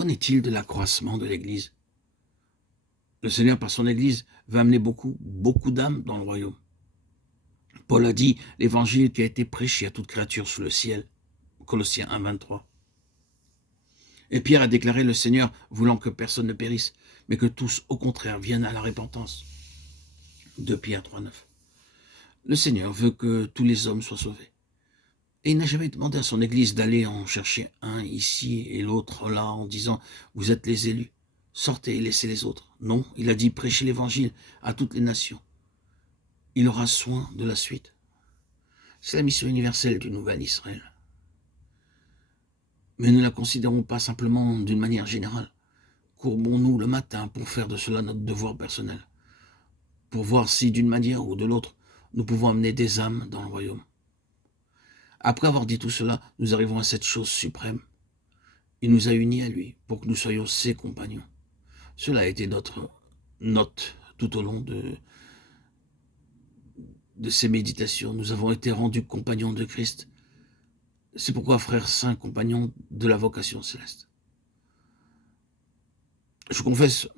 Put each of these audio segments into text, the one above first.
Qu'en est-il de l'accroissement de l'Église? Le Seigneur, par son Église, va amener beaucoup d'âmes dans le royaume. Paul a dit l'évangile qui a été prêché à toute créature sous le ciel. Colossiens 1, 23. Et Pierre a déclaré le Seigneur voulant que personne ne périsse, mais que tous, au contraire, viennent à la repentance. 2 Pierre 3, 9. Le Seigneur veut que tous les hommes soient sauvés. Et il n'a jamais demandé à son Église d'aller en chercher un ici et l'autre là en disant « Vous êtes les élus, sortez et laissez les autres ». Non, il a dit « Prêchez l'Évangile à toutes les nations ». Il aura soin de la suite. C'est la mission universelle du Nouvel Israël. Mais ne la considérons pas simplement d'une manière générale. Courbons-nous le matin pour faire de cela notre devoir personnel, pour voir si d'une manière ou de l'autre, nous pouvons amener des âmes dans le royaume. Après avoir dit tout cela, nous arrivons à cette chose suprême. Il nous a unis à lui pour que nous soyons ses compagnons. Cela a été notre note tout au long de ces méditations. Nous avons été rendus compagnons de Christ. C'est pourquoi, frères saints, compagnons de la vocation céleste. Je confesse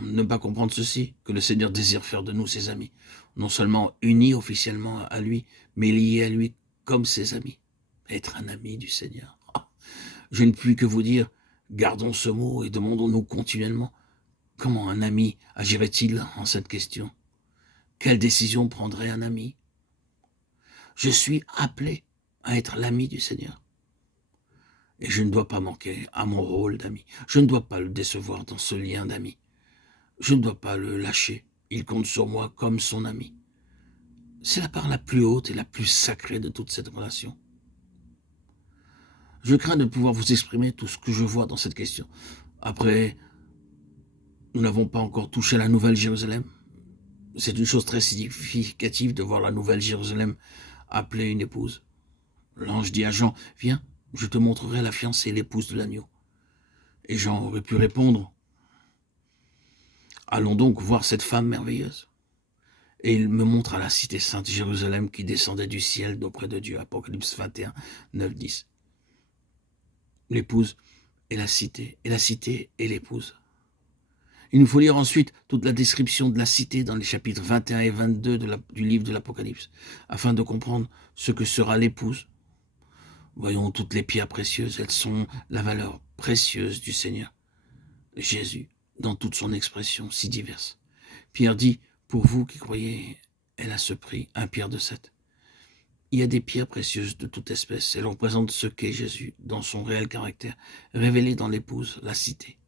ne pas comprendre ceci, que le Seigneur désire faire de nous ses amis, non seulement unis officiellement à lui, mais liés à lui comme ses amis. Être un ami du Seigneur. Je ne puis que vous dire, gardons ce mot et demandons-nous continuellement, comment un ami agirait-il en cette question? Quelle décision prendrait un ami? Je suis appelé à être l'ami du Seigneur. Et je ne dois pas manquer à mon rôle d'ami. Je ne dois pas le décevoir dans ce lien d'ami. Je ne dois pas le lâcher. Il compte sur moi comme son ami. C'est la part la plus haute et la plus sacrée de toute cette relation. Je crains de pouvoir vous exprimer tout ce que je vois dans cette question. Après, nous n'avons pas encore touché la Nouvelle Jérusalem. C'est une chose très significative de voir la Nouvelle Jérusalem appeler une épouse. L'ange dit à Jean, « Viens, je te montrerai la fiancée, l'épouse de l'agneau. » Et Jean aurait pu répondre, « Allons donc voir cette femme merveilleuse. » Et il me montre à la cité sainte Jérusalem qui descendait du ciel d'auprès de Dieu. Apocalypse 21, 9, 10. L'épouse et la cité et l'épouse. Il nous faut lire ensuite toute la description de la cité dans les chapitres 21 et 22 du livre de l'Apocalypse, afin de comprendre ce que sera l'épouse. Voyons toutes les pierres précieuses, elles sont la valeur précieuse du Seigneur, Jésus, dans toute son expression si diverse. Pierre dit, pour vous qui croyez, elle a ce prix, 1 Pierre 2,7. Il y a des pierres précieuses de toute espèce, elles représentent ce qu'est Jésus, dans son réel caractère, révélé dans l'épouse, la cité.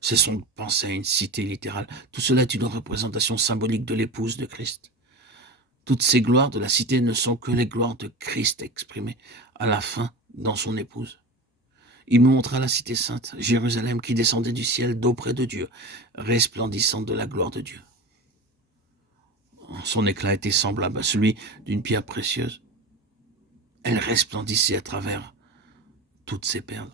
Cessons de penser à une cité littérale. Tout cela est une représentation symbolique de l'épouse de Christ. Toutes ces gloires de la cité ne sont que les gloires de Christ exprimées à la fin dans son épouse. Il me montra la cité sainte, Jérusalem, qui descendait du ciel d'auprès de Dieu, resplendissante de la gloire de Dieu. Son éclat était semblable à celui d'une pierre précieuse. Elle resplendissait à travers toutes ses perles.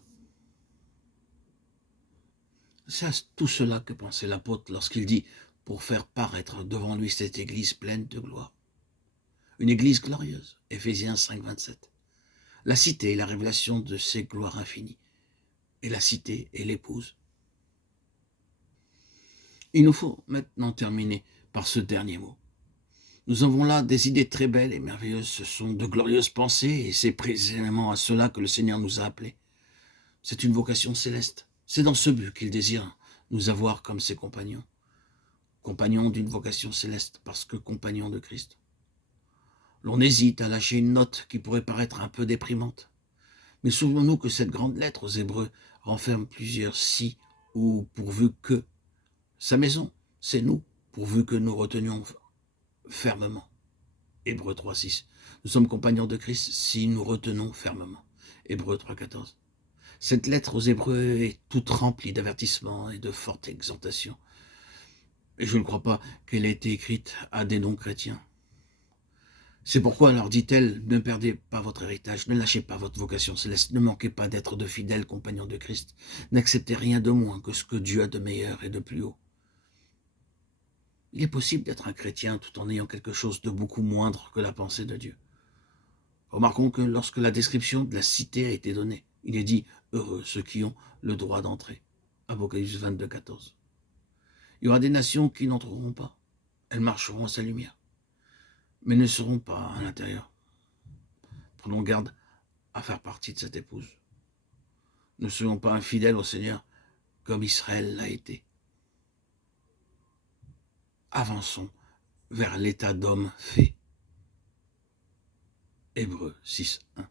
C'est à tout cela que pensait l'apôtre lorsqu'il dit « pour faire paraître devant lui cette église pleine de gloire ». Une église glorieuse, Éphésiens 5, 27. La cité est la révélation de ses gloires infinies, et la cité est l'épouse. Il nous faut maintenant terminer par ce dernier mot. Nous avons là des idées très belles et merveilleuses, ce sont de glorieuses pensées, et c'est précisément à cela que le Seigneur nous a appelés. C'est une vocation céleste. C'est dans ce but qu'il désire nous avoir comme ses compagnons. Compagnons d'une vocation céleste, parce que compagnons de Christ. L'on hésite à lâcher une note qui pourrait paraître un peu déprimante. Mais souvenons-nous que cette grande lettre aux Hébreux renferme plusieurs si ou pourvu que. Sa maison, c'est nous, pourvu que nous retenions fermement. Hébreux 3, 6. Nous sommes compagnons de Christ si nous retenons fermement. Hébreux 3, 14. Cette lettre aux Hébreux est toute remplie d'avertissements et de fortes exhortations. Et je ne crois pas qu'elle ait été écrite à des non-chrétiens. C'est pourquoi, leur dit-elle, ne perdez pas votre héritage, ne lâchez pas votre vocation céleste, ne manquez pas d'être de fidèles compagnons de Christ, n'acceptez rien de moins que ce que Dieu a de meilleur et de plus haut. Il est possible d'être un chrétien tout en ayant quelque chose de beaucoup moindre que la pensée de Dieu. Remarquons que lorsque la description de la cité a été donnée, Il est dit, heureux ceux qui ont le droit d'entrer. Apocalypse 22, 14. Il y aura des nations qui n'entreront pas. Elles marcheront à sa lumière, mais ne seront pas à l'intérieur. Prenons garde à faire partie de cette épouse. Ne soyons pas infidèles au Seigneur comme Israël l'a été. Avançons vers l'état d'homme fait. Hébreux 6, 1.